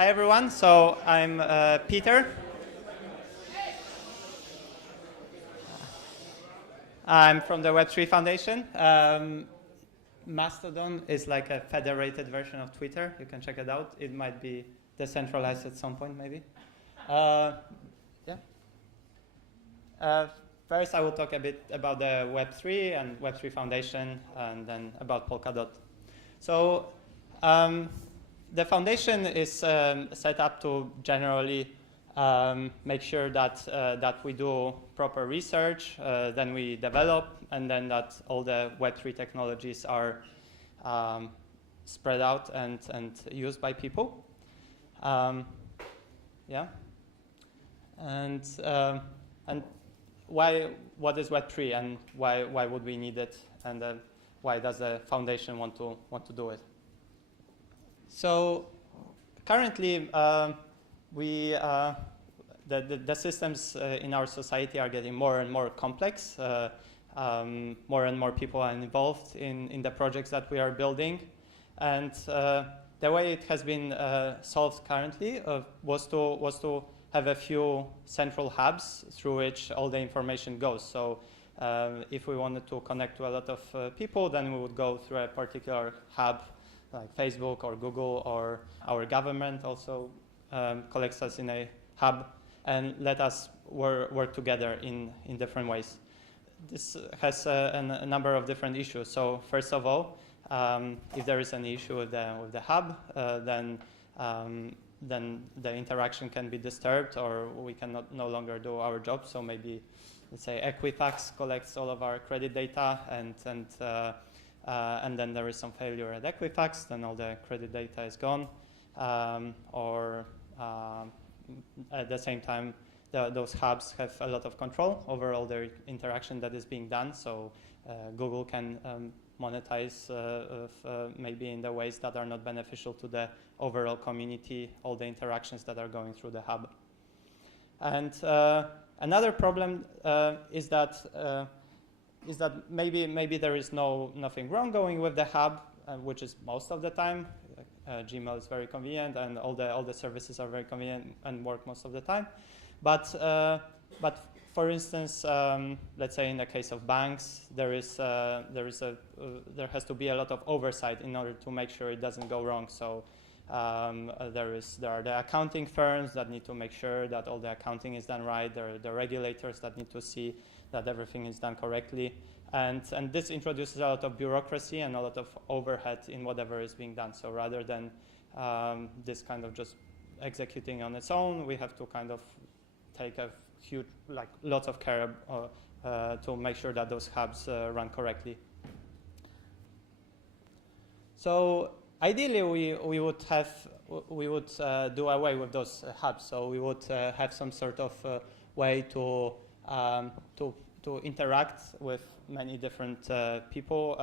Hi everyone, so I'm Peter. I'm from the Web3 Foundation. Mastodon is like a federated version of Twitter. You can check it out. It might be decentralized at some point, maybe. Yeah. First, I will talk a bit about the Web3 and Web3 Foundation, and then about Polkadot. So the foundation is set up to generally make sure that that we do proper research, then we develop, and then that all the Web3 technologies are spread out and used by people. Yeah. And what is Web3 and why would we need it, and why does the foundation want to do it? So currently, the systems in our society are getting more and more complex. More and more people are involved in the projects that we are building, and the way it has been solved currently was to have a few central hubs through which all the information goes. So if we wanted to connect to a lot of people, then we would go through a particular hub like Facebook or Google, or our government also collects us in a hub and let us work together in different ways. This has a number of different issues. So first of all, if there is an issue with the hub, then the interaction can be disturbed, or we can no longer do our job. So maybe, let's say, Equifax collects all of our credit data, and then there is some failure at Equifax, then all the credit data is gone. Or at the same time, those hubs have a lot of control over all their interaction that is being done. So Google can monetize maybe in the ways that are not beneficial to the overall community, all the interactions that are going through the hub. And another problem is that maybe there is nothing wrong going with the hub, which is most of the time. Gmail is very convenient, and all the services are very convenient and work most of the time. But for instance, let's say in the case of banks, there has to be a lot of oversight in order to make sure it doesn't go wrong. So there are the accounting firms that need to make sure that all the accounting is done right. There are the regulators that need to see that everything is done correctly. And this introduces a lot of bureaucracy and a lot of overhead in whatever is being done. So rather than this kind of just executing on its own, we have to kind of take a huge, lots of care to make sure that those hubs run correctly. So ideally, we would do away with those hubs. So we would have some sort of way to interact with many different people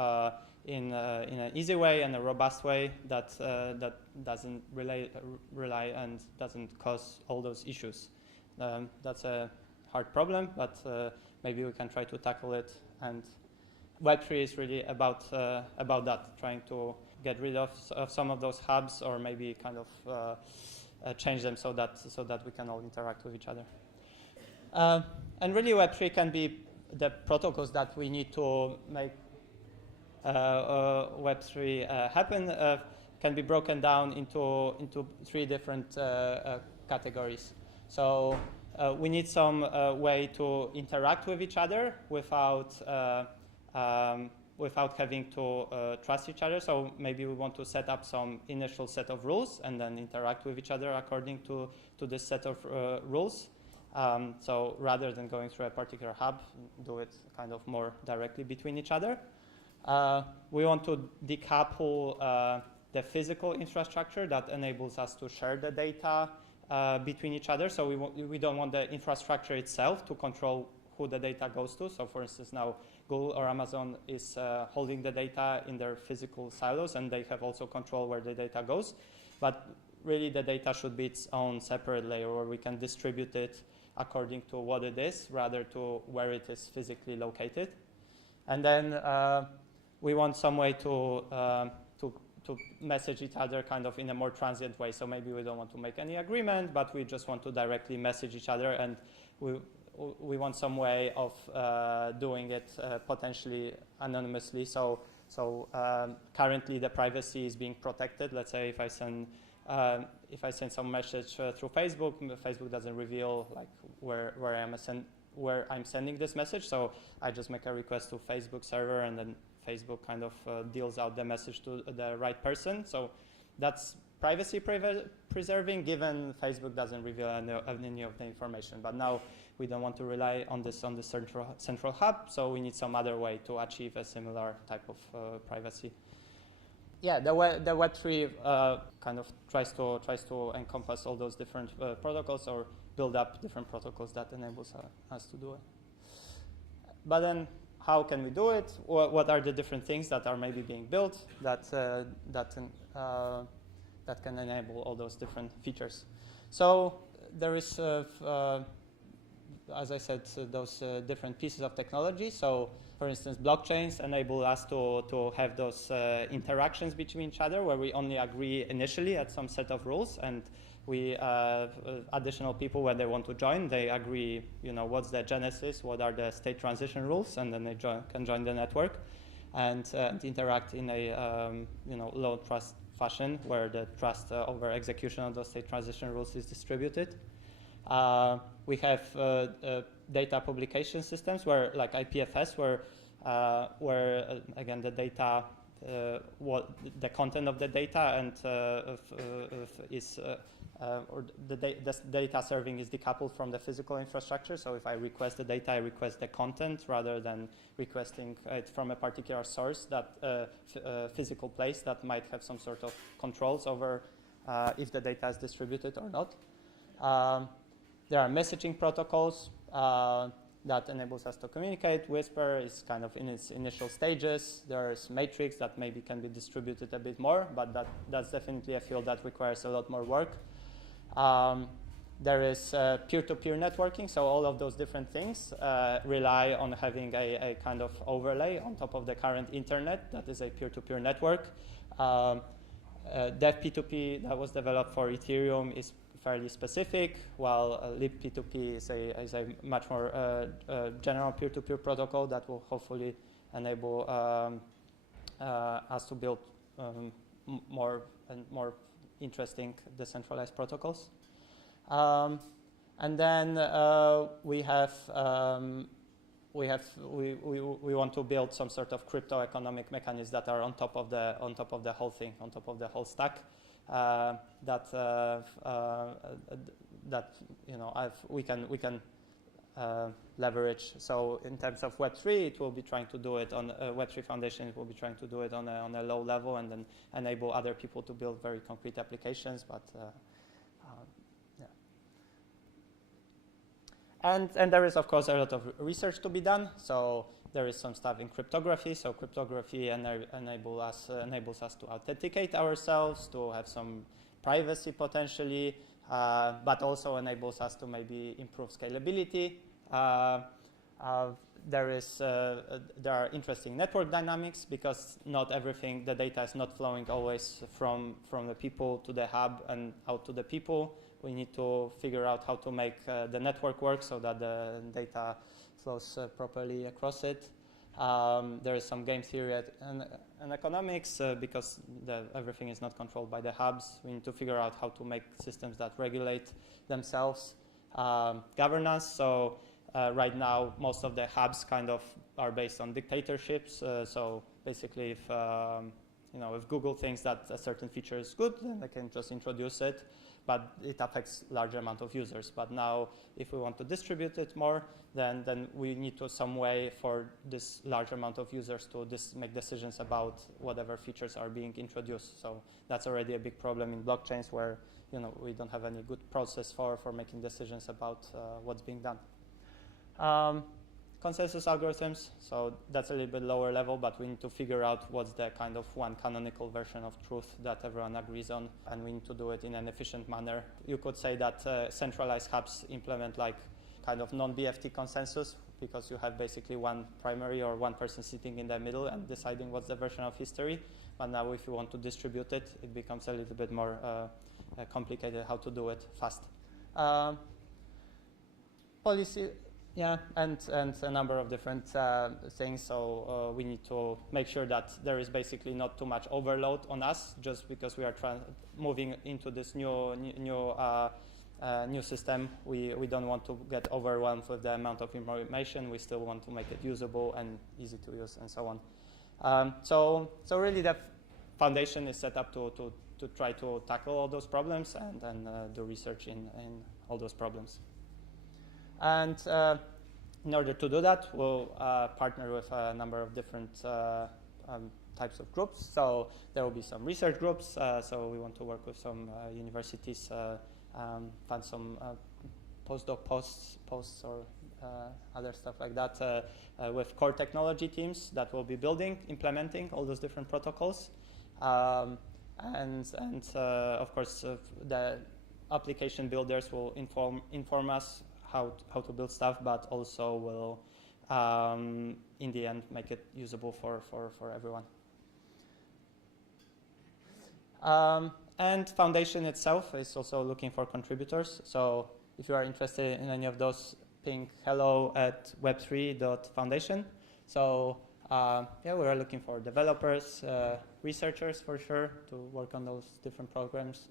in an easy way and a robust way that doesn't rely and doesn't cause all those issues. That's a hard problem, but maybe we can try to tackle it. And Web3 is really about that, trying to get rid of some of those hubs, or maybe kind of change them so that we can all interact with each other. And really, Web3 can be the protocols that we need to make Web3 happen can be broken down into three different categories. So we need some way to interact with each other without having to trust each other. So maybe we want to set up some initial set of rules and then interact with each other according to this set of rules. So rather than going through a particular hub, do it kind of more directly between each other. We want to decouple the physical infrastructure that enables us to share the data between each other. So we don't want the infrastructure itself to control who the data goes to. So for instance, now Google or Amazon is holding the data in their physical silos, and they have also control where the data goes. But really, the data should be its own separate layer where we can distribute it according to what it is, rather to where it is physically located. And then we want some way to to message each other kind of in a more transient way. So maybe we don't want to make any agreement, but we just want to directly message each other, and we want some way of doing it potentially anonymously. So currently the privacy is being protected. Let's say if I send some message through Facebook, Facebook doesn't reveal like where I'm sending this message. So I just make a request to Facebook server, and then Facebook kind of deals out the message to the right person. So that's privacy preserving, given Facebook doesn't reveal any of the information. But now we don't want to rely on this central hub, so we need some other way to achieve a similar type of privacy. Yeah, the Web3 kind of tries to encompass all those different protocols, or build up different protocols that enables us to do it. But then, how can we do it? What are the different things that are maybe being built that can enable all those different features? So there is, as I said, those different pieces of technology. So, for instance, blockchains enable us to have those interactions between each other, where we only agree initially at some set of rules, and we additional people, when they want to join, they agree, what's the genesis, what are the state transition rules, and then they can join the network and interact in a low trust fashion, where the trust over execution of those state transition rules is distributed. We have data publication systems, where like IPFS, where again the data, the content of the data and or the data serving is decoupled from the physical infrastructure. So if I request the data, I request the content rather than requesting it from a particular source, that physical place that might have some sort of controls over if the data is distributed or not. There are messaging protocols that enables us to communicate. Whisper is kind of in its initial stages. There's Matrix that maybe can be distributed a bit more, but that's definitely a field that requires a lot more work. There is peer-to-peer networking, so all of those different things rely on having a kind of overlay on top of the current internet that is a peer-to-peer network. DevP2P that was developed for Ethereum is fairly specific, while libp2p is a much more general peer-to-peer protocol that will hopefully enable us to build more and more interesting decentralized protocols. And then we want to build some sort of crypto economic mechanisms that are on top of the whole thing, on top of the whole stack. We can leverage. So in terms of Web3, it will be trying to do it on Web3 Foundation. It will be trying to do it on a low level, and then enable other people to build very concrete applications. But yeah. And there is, of course, a lot of research to be done. So there is some stuff in cryptography. So cryptography enables us to authenticate ourselves, to have some privacy potentially, but also enables us to maybe improve scalability. There are interesting network dynamics, because not everything, the data is not flowing always from the people to the hub and out to the people. We need to figure out how to make the network work so that the data flows properly across it. There is some game theory and economics, because everything is not controlled by the hubs. We need to figure out how to make systems that regulate themselves. Governance. So right now, most of the hubs kind of are based on dictatorships. So basically, if Google thinks that a certain feature is good, then they can just introduce it, but it affects larger amount of users. But now, if we want to distribute it more, then we need to some way for this large amount of users to make decisions about whatever features are being introduced. So that's already a big problem in blockchains, where we don't have any good process for making decisions about what's being done. Consensus algorithms, so that's a little bit lower level, but we need to figure out what's the kind of one canonical version of truth that everyone agrees on, and we need to do it in an efficient manner. You could say that centralized hubs implement like kind of non-BFT consensus, because you have basically one primary or one person sitting in the middle and deciding what's the version of history. But now if you want to distribute it, it becomes a little bit more complicated how to do it fast. Policy, yeah, and a number of different things. So we need to make sure that there is basically not too much overload on us, just because we are moving into this new system. We don't want to get overwhelmed with the amount of information. We still want to make it usable and easy to use and so on. So really the foundation is set up to try to tackle all those problems and do research in all those problems. And in order to do that, we'll partner with a number of different types of groups. So there will be some research groups. So we want to work with some universities, find some postdoc posts or other stuff like that with core technology teams that will be building, implementing all those different protocols. And of course, the application builders will inform us how to build stuff, but also will, in the end, make it usable for everyone. And Foundation itself is also looking for contributors. So if you are interested in any of those, ping hello@web3.foundation. So yeah, we are looking for developers, researchers for sure, to work on those different problems,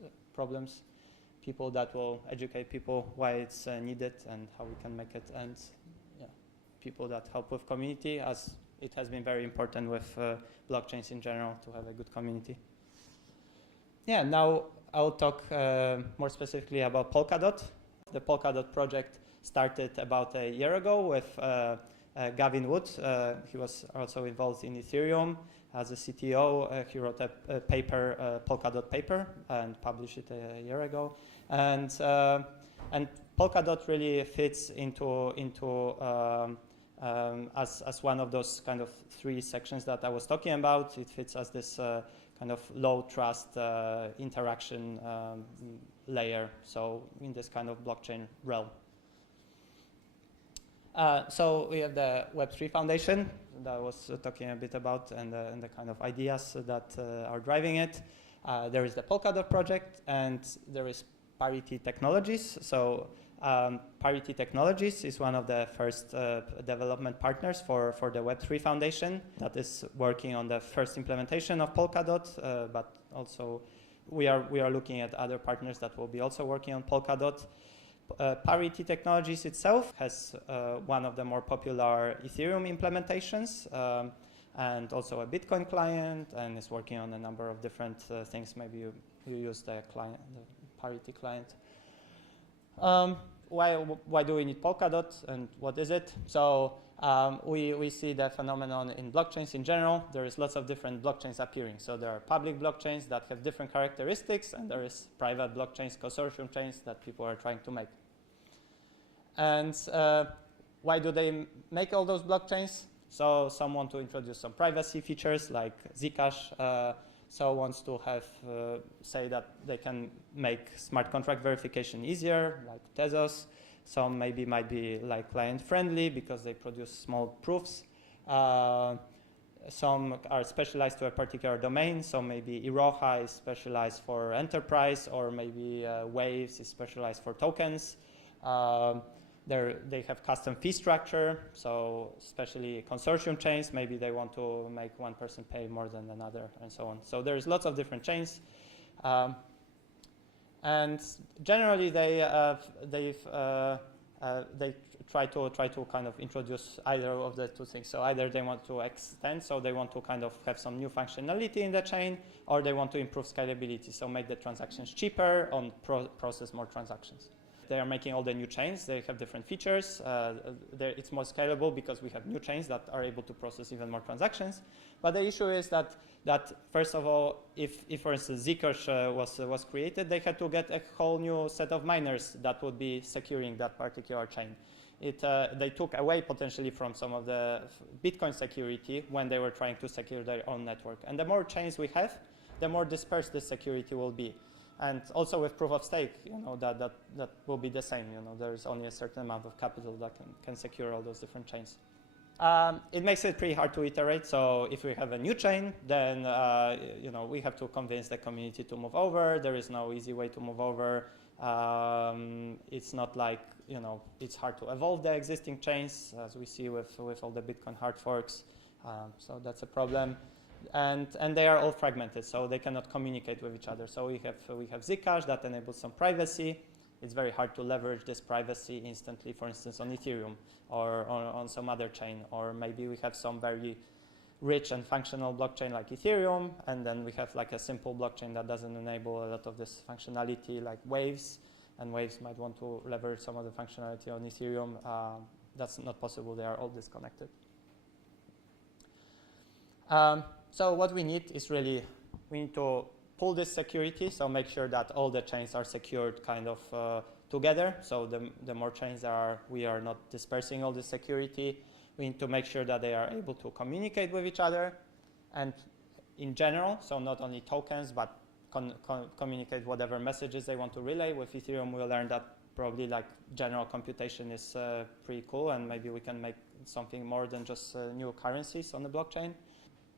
people that will educate people why it's needed and how we can make it, and yeah, people that help with community, as it has been very important with blockchains in general to have a good community. Yeah, now I'll talk more specifically about Polkadot. The Polkadot project started about a year ago with Gavin Wood. He was also involved in Ethereum as a CTO. He wrote a paper, Polkadot paper, and published it a year ago. And Polkadot really fits into as one of those kind of three sections that I was talking about. It fits as this kind of low trust interaction layer. So in this kind of blockchain realm. So we have the Web3 Foundation that I was talking a bit about, and the kind of ideas that are driving it. There is the Polkadot project, and there is Parity Technologies. So Parity Technologies is one of the first development partners for the Web3 Foundation that is working on the first implementation of Polkadot, but also we are looking at other partners that will be also working on Polkadot. Parity Technologies itself has one of the more popular Ethereum implementations and also a Bitcoin client, and is working on a number of different things. Maybe you use the client, the Parity client. Why do we need Polkadot, and what is it? So we see the phenomenon in blockchains in general. There is lots of different blockchains appearing. So there are public blockchains that have different characteristics, and there is private blockchains, consortium chains that people are trying to make. And why do they make all those blockchains? So some want to introduce some privacy features like Zcash. So wants to have, say that they can make smart contract verification easier, like Tezos. Some maybe might be like client friendly because they produce small proofs. Some are specialized to a particular domain. So maybe Iroha is specialized for enterprise, or maybe Waves is specialized for tokens. They have custom fee structure, so especially consortium chains, maybe they want to make one person pay more than another, and so on. So there's lots of different chains, and generally they try to kind of introduce either of the two things. So either they want to extend, so they want to kind of have some new functionality in the chain, or they want to improve scalability, so make the transactions cheaper and process more transactions. They are making all the new chains. They have different features. It's more scalable because we have new chains that are able to process even more transactions. But the issue is that first of all, if for instance Zcash was created, they had to get a whole new set of miners that would be securing that particular chain. They took away potentially from some of the Bitcoin security when they were trying to secure their own network. And the more chains we have, the more dispersed this security will be. And also with proof of stake, that will be the same. There is only a certain amount of capital that can secure all those different chains. It makes it pretty hard to iterate. So if we have a new chain, then we have to convince the community to move over. There is no easy way to move over. It's not like it's hard to evolve the existing chains, as we see with all the Bitcoin hard forks. So that's a problem. And they are all fragmented, so they cannot communicate with each other. So we have Zcash that enables some privacy. It's very hard to leverage this privacy instantly, for instance, on Ethereum or on some other chain. Or maybe we have some very rich and functional blockchain like Ethereum, and then we have like a simple blockchain that doesn't enable a lot of this functionality like Waves, and Waves might want to leverage some of the functionality on Ethereum. That's not possible. They are all disconnected. So what we need is we need to pull this security, so make sure that all the chains are secured kind of together. So the more chains we are not dispersing all the security. We need to make sure that they are able to communicate with each other, and in general, so not only tokens, but communicate whatever messages they want to relay. With Ethereum, we'll learn that probably like general computation is pretty cool, and maybe we can make something more than just new currencies on the blockchain.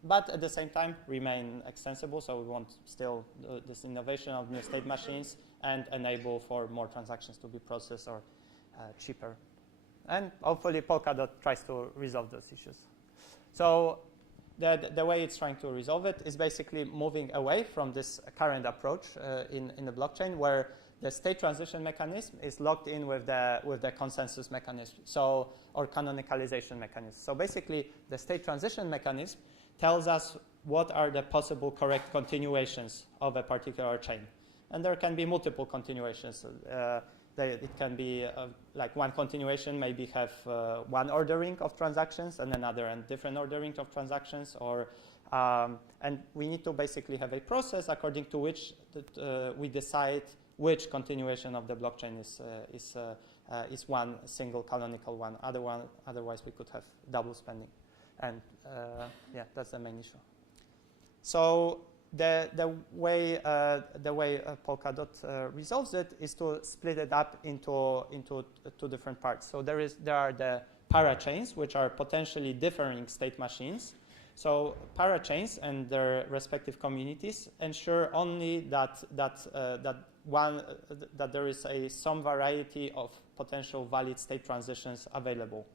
But at the same time, remain extensible. So we want still this innovation of new state machines and enable for more transactions to be processed or cheaper. And hopefully Polkadot tries to resolve those issues. So the way it's trying to resolve it is basically moving away from this current approach in the blockchain, where the state transition mechanism is locked in with the consensus mechanism, or canonicalization mechanism. So basically, the state transition mechanism tells us what are the possible correct continuations of a particular chain. And there can be multiple continuations. It can be like one continuation maybe have one ordering of transactions and another and different ordering of transactions, and we need to basically have a process according to which we decide which continuation of the blockchain is one single canonical one. Otherwise we could have double spending. And yeah, that's the main issue. So the way Polkadot resolves it is to split it up into two different parts. So there are the parachains, which are potentially differing state machines. So parachains and their respective communities ensure only that there is some variety of potential valid state transitions available.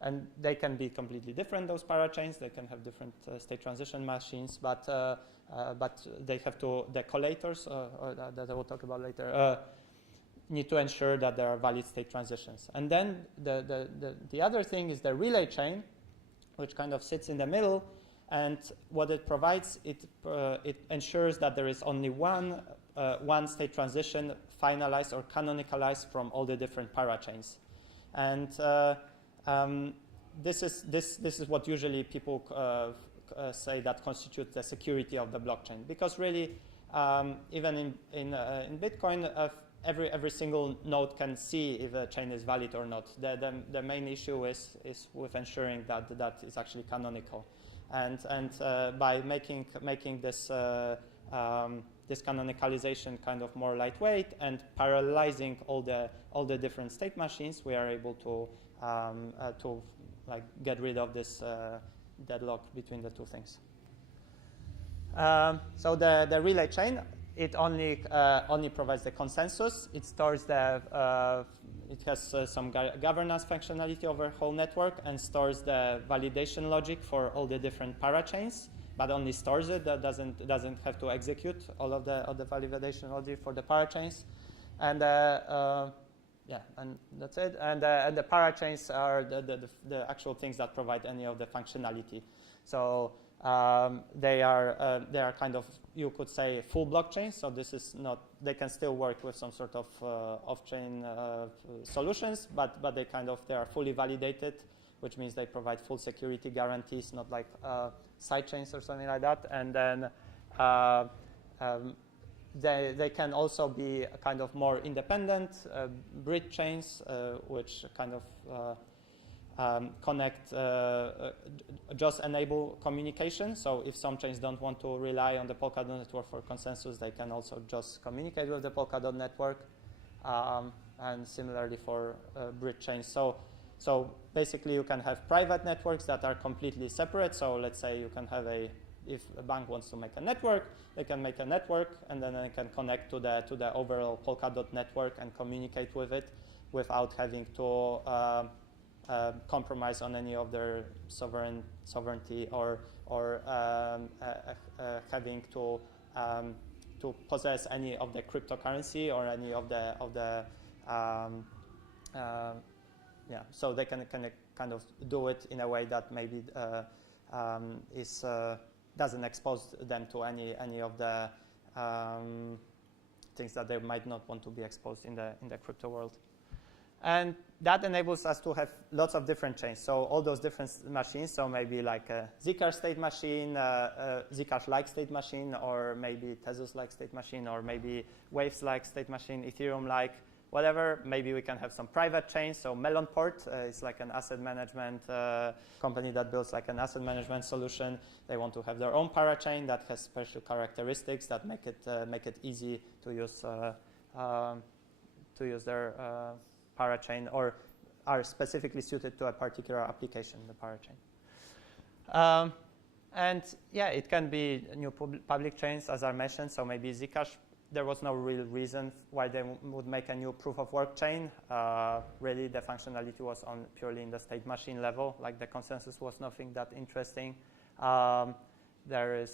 And they can be completely different, those parachains. They can have different state transition machines, but they have to, the collators, that I will talk about later, need to ensure that there are valid state transitions. And then the other thing is the relay chain, which kind of sits in the middle, and what it provides, it ensures that there is only one state transition finalized or canonicalized from all the different parachains. And this is what usually people say that constitutes the security of the blockchain, because really, even in Bitcoin, every single node can see if a chain is valid or not. The main issue is with ensuring that is actually canonical, and by making this this canonicalization kind of more lightweight and parallelizing all the different state machines, we are able to like get rid of this deadlock between the two things. So the relay chain, it only provides the consensus. It stores it has some governance functionality over whole network and stores the validation logic for all the different parachains, but only stores it. That doesn't have to execute all of the validation logic for the parachains. And yeah, and that's it. And the parachains are the actual things that provide any of the functionality. So they are kind of, you could say, full blockchains. So this is not, they can still work with some sort of off-chain solutions, but they are fully validated, which means they provide full security guarantees, not like sidechains or something like that. And then they can also be a kind of more independent bridge chains, which kind of connect, just enable communication. So if some chains don't want to rely on the Polkadot network for consensus, they can also just communicate with the Polkadot network. and similarly for bridge chains. So basically, you can have private networks that are completely separate. So let's say you can have if a bank wants to make a network, they can make a network, and then they can connect to the overall Polkadot network and communicate with it without having to compromise on any of their sovereignty or having to possess any of the cryptocurrency or any of the so they can kind of do it in a way that maybe doesn't expose them to any of the things that they might not want to be exposed in the crypto world. And that enables us to have lots of different chains. So all those different machines, so maybe like a Zcash state machine, Zcash-like state machine, or maybe Tezos-like state machine, or maybe Waves-like state machine, Ethereum-like, whatever. Maybe we can have some private chains. So Melonport is like an asset management company that builds like an asset management solution. They want to have their own parachain that has special characteristics that make it easy to use their parachain, or are specifically suited to a particular application, the parachain. And yeah, it can be new public chains, as I mentioned. So maybe Zcash, there was no real reason why they would make a new proof of work chain. Really, the functionality was on purely in the state machine level. Like the consensus was nothing that interesting. There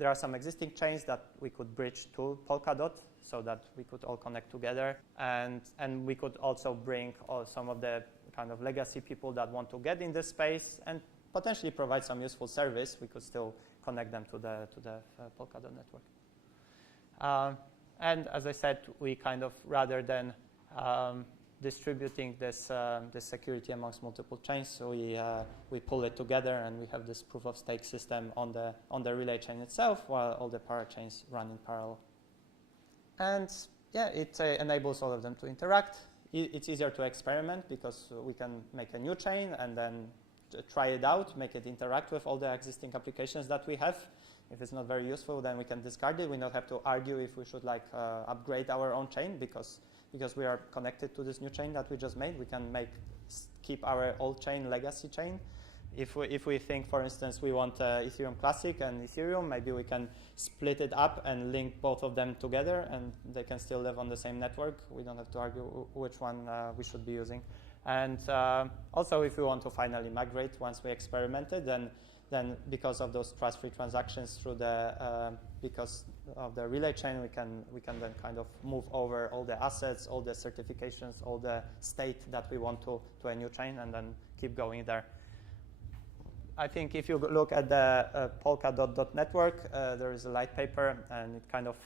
are some existing chains that we could bridge to Polkadot, so that we could all connect together, and we could also bring some of the kind of legacy people that want to get in this space and potentially provide some useful service. We could still connect them to the Polkadot network. And as I said, we kind of, rather than distributing this security amongst multiple chains, so we pull it together, and we have this proof of stake system on the relay chain itself, while all the parachains run in parallel. And yeah, it enables all of them to interact. It's easier to experiment because we can make a new chain and then try it out, make it interact with all the existing applications that we have. If it's not very useful, then we can discard it. We don't have to argue if we should upgrade our own chain because we are connected to this new chain that we just made. We can keep our old chain legacy chain. If we think, for instance, we want Ethereum Classic and Ethereum, maybe we can split it up and link both of them together, and they can still live on the same network. We don't have to argue which one we should be using. And also, if we want to finally migrate once we experimented, then because of those trust-free transactions through because of the relay chain, we can then kind of move over all the assets, all the certifications, all the state that we want to a new chain, and then keep going there. I think if you look at the Polkadot.network, there is a light paper, and it kind of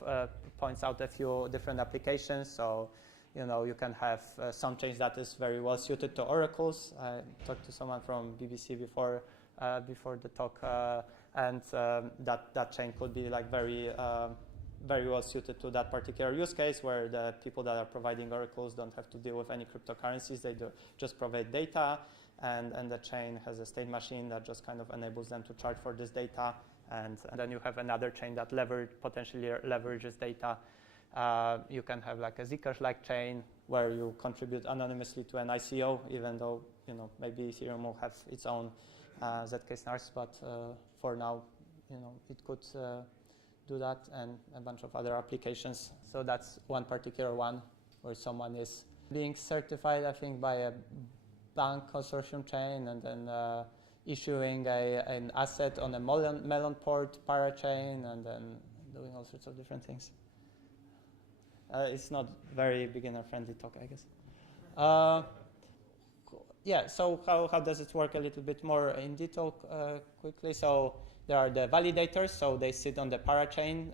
points out a few different applications. So, you can have some chains that is very well suited to oracles. I talked to someone from BBC before the talk, and that chain could be like very well suited to that particular use case, where the people that are providing oracles don't have to deal with any cryptocurrencies. They just provide data. And the chain has a state machine that just kind of enables them to charge for this data. And then you have another chain that potentially leverages data. You can have like a Zcash-like chain where you contribute anonymously to an ICO, even though maybe Ethereum will have its own ZK SNARKs, but for now, it could do that, and a bunch of other applications. So that's one particular one where someone is being certified, I think, by a bank consortium chain, and then issuing an asset on a Melonport parachain, and then doing all sorts of different things. It's not very beginner-friendly talk, I guess. Yeah, so how does it work a little bit more in detail quickly? So there are the validators, so they sit on the parachain.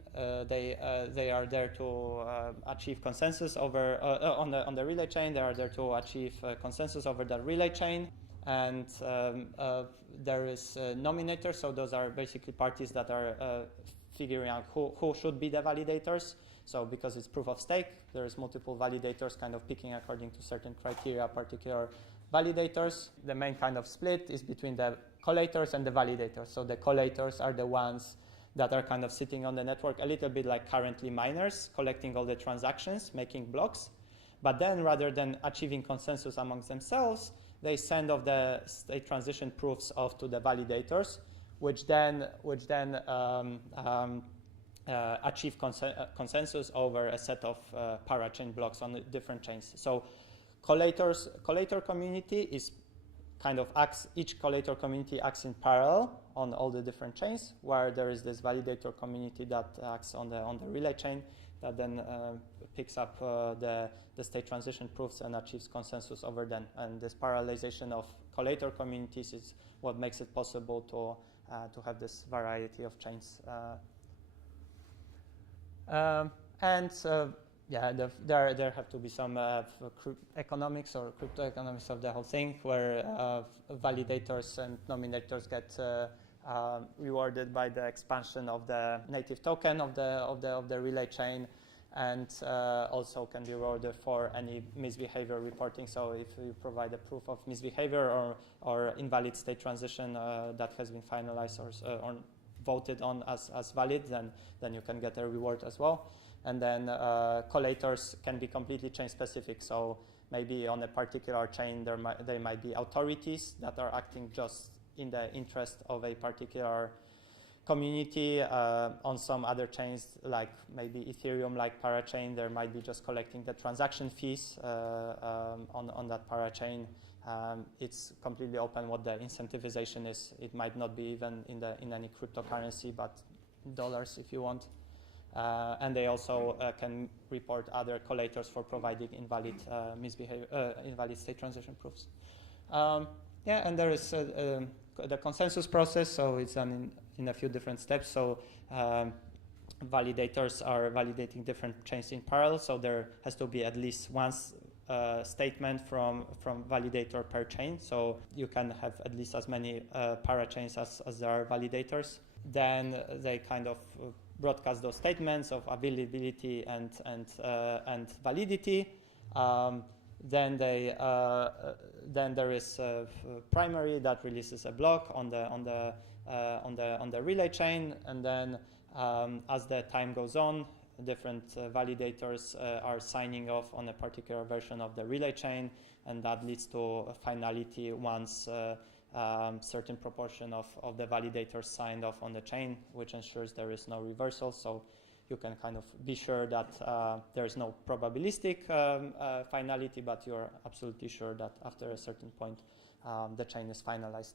They are there to achieve consensus over on the relay chain. They are there to achieve consensus over the relay chain. And there is nominators, so those are basically parties that are figuring out who should be the validators. So because it's proof of stake, there's multiple validators kind of picking according to certain criteria, particular validators. The main kind of split is between the collators and the validators. So the collators are the ones that are kind of sitting on the network, a little bit like currently miners, collecting all the transactions, making blocks. But then, rather than achieving consensus amongst themselves, they send off the state transition proofs off to the validators, which then achieve consensus over a set of parachain blocks on different chains. So collator community is kind of each collator community acts in parallel on all the different chains, where there is this validator community that acts on the relay chain that then picks up the state transition proofs and achieves consensus over them. And this parallelization of collator communities is what makes it possible to have this variety of chains. Yeah, there have to be some economics or crypto economics of the whole thing, where validators and nominators get rewarded by the expansion of the native token of the relay chain, and also can be rewarded for any misbehavior reporting. So if you provide a proof of misbehavior or invalid state transition that has been finalized or voted on as valid, then you can get a reward as well. And then collators can be completely chain specific. So maybe on a particular chain there might be authorities that are acting just in the interest of a particular community. On some other chains, like maybe Ethereum, like parachain, there might be just collecting the transaction fees on that parachain. It's completely open what the incentivization is. It might not be even in any cryptocurrency, but dollars if you want. And they also can report other collators for providing invalid invalid state transition proofs. Yeah, and there is the consensus process, so it's done in a few different steps. So validators are validating different chains in parallel, so there has to be at least one statement from validator per chain. So you can have at least as many parachains as there are validators. Then they kind of broadcast those statements of availability and validity. Then there is a primary that releases a block on the relay chain, and then as the time goes on, different validators are signing off on a particular version of the relay chain, and that leads to a finality once certain proportion of the validators signed off on the chain, which ensures there is no reversal. So you can kind of be sure that there is no probabilistic finality, but you're absolutely sure that after a certain point the chain is finalized.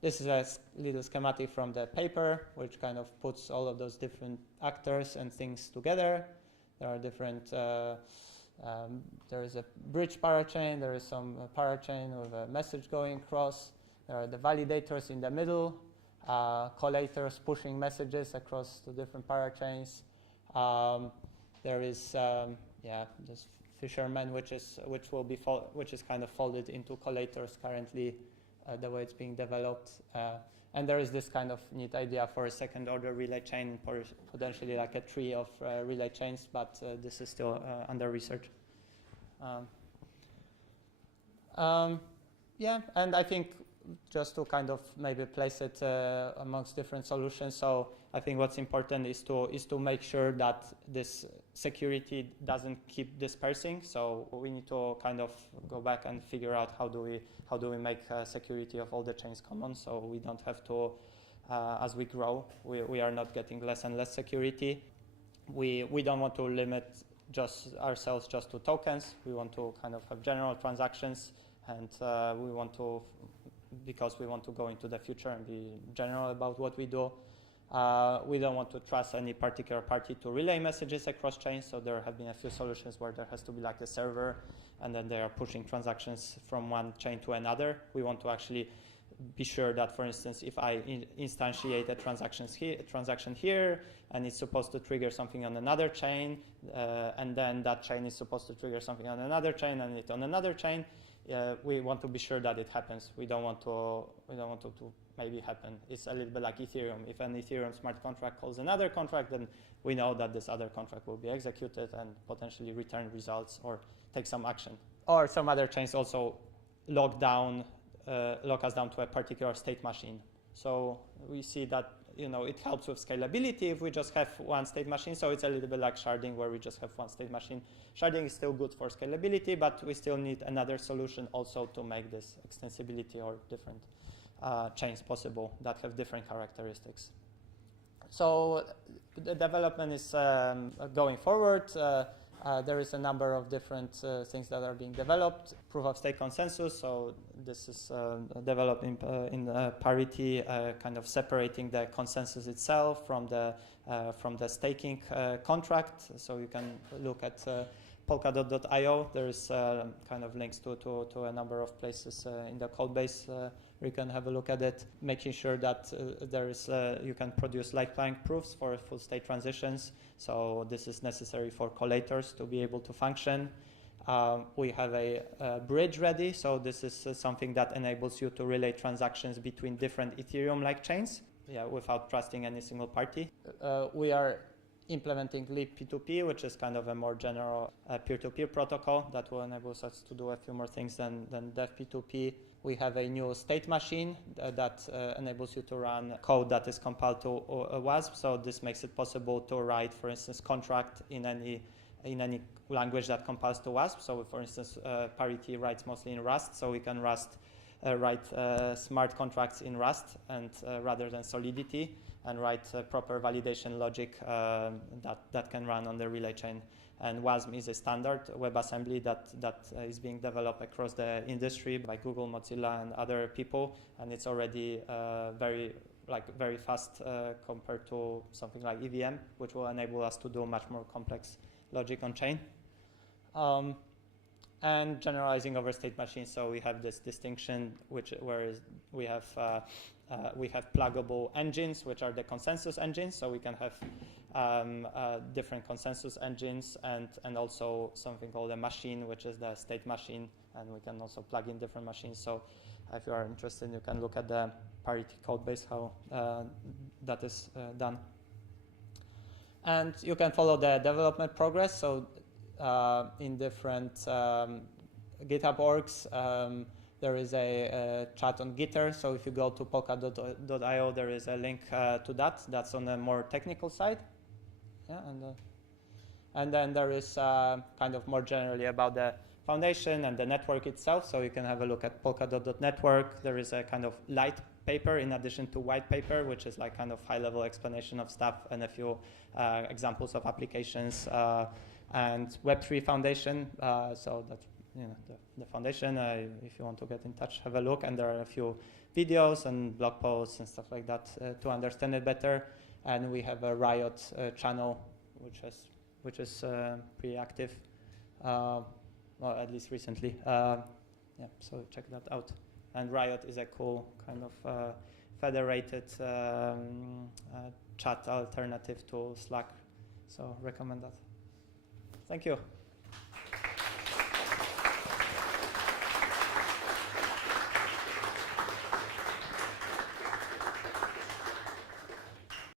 This is a little schematic from the paper, which kind of puts all of those different actors and things together. There are different there is a bridge parachain, there is some parachain with a message going across, there are the validators in the middle, collators pushing messages across the different parachains. There is this fisherman, which is kind of folded into collators currently, the way it's being developed. And there is this kind of neat idea for a second order relay chain, potentially like a tree of relay chains, but this is still under research. Yeah, and I think just to kind of maybe place it amongst different solutions. So I think what's important is to make sure that this security doesn't keep dispersing. So we need to kind of go back and figure out how do we make security of all the chains common, so we don't have to, as we grow, we are not getting less and less security. We don't want to limit ourselves just to tokens. We want to kind of have general transactions, and because we want to go into the future and be general about what we do. We don't want to trust any particular party to relay messages across chains, so there have been a few solutions where there has to be like a server, and then they are pushing transactions from one chain to another. We want to actually be sure that, for instance, if I instantiate a transaction here, and it's supposed to trigger something on another chain, and then that chain is supposed to trigger something on another chain, and it on another chain, we want to be sure that it happens. We don't want to maybe happen. It's a little bit like Ethereum. If an Ethereum smart contract calls another contract, then we know that this other contract will be executed and potentially return results or take some action. Or some other chains also lock us down to a particular state machine. So we see that it helps with scalability if we just have one state machine. So it's a little bit like sharding, where we just have one state machine. Sharding is still good for scalability, but we still need another solution also to make this extensibility or different chains possible that have different characteristics. So the development is going forward. There is a number of different things that are being developed. Proof of stake consensus, so this is developed in parity, kind of separating the consensus itself from the staking contract. So you can look at Polkadot.io. There is kind of links to a number of places in the code base where you can have a look at it, making sure that there is you can produce lifeline proofs for full state transitions. So this is necessary for collators to be able to function. We have a bridge ready, so this is something that enables you to relay transactions between different Ethereum-like chains, without trusting any single party. We are implementing libp2p, which is kind of a more general peer-to-peer protocol that will enable us to do a few more things than devp2p. We have a new state machine that enables you to run code that is compiled to WASP. So this makes it possible to write, for instance, contract in any language that compiles to WASP. So, for instance, Parity writes mostly in Rust, so we can write smart contracts in Rust and rather than Solidity, and write proper validation logic that can run on the relay chain. And WASM is a standard WebAssembly that is being developed across the industry by Google, Mozilla, and other people, and it's already very fast compared to something like EVM, which will enable us to do much more complex logic on chain. And generalizing over state machines. So we have this distinction, where we have pluggable engines, which are the consensus engines. So we can have different consensus engines, and also something called a machine, which is the state machine, and we can also plug in different machines. So if you are interested, you can look at the Parity code base, how that is done. And you can follow the development progress. So in different GitHub orgs, there is a chat on Gitter. So if you go to polkadot.io, there is a link to that. That's on the more technical side. Yeah, and then there is kind of more generally about the foundation and the network itself. So you can have a look at polkadot.network. There is a kind of light paper in addition to white paper, which is like kind of high-level explanation of stuff and a few examples of applications. And Web3 Foundation, so that's the foundation. If you want to get in touch, have a look. And there are a few videos and blog posts and stuff like that to understand it better. And we have a Riot channel, which is pretty active, well, at least recently. So check that out. And Riot is a cool kind of federated chat alternative to Slack. So recommend that. Thank you.